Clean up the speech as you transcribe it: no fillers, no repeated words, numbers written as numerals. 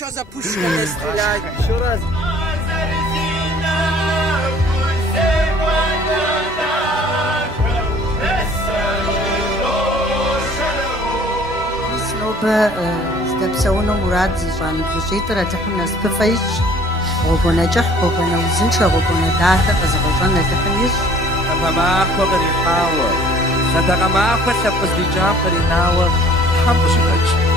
Čo za puška nestrieľaj? Čo raz? نوبة استبسونا مراد زيجان بجيت راتحنا سبفايش غوبونا جح غوبونا وزنشا غوبونا داتا غزغوبونا تحنيش أما ما أخوة غريحاوة صدق ما أخوة سبس ديجان قريناوة حمش غج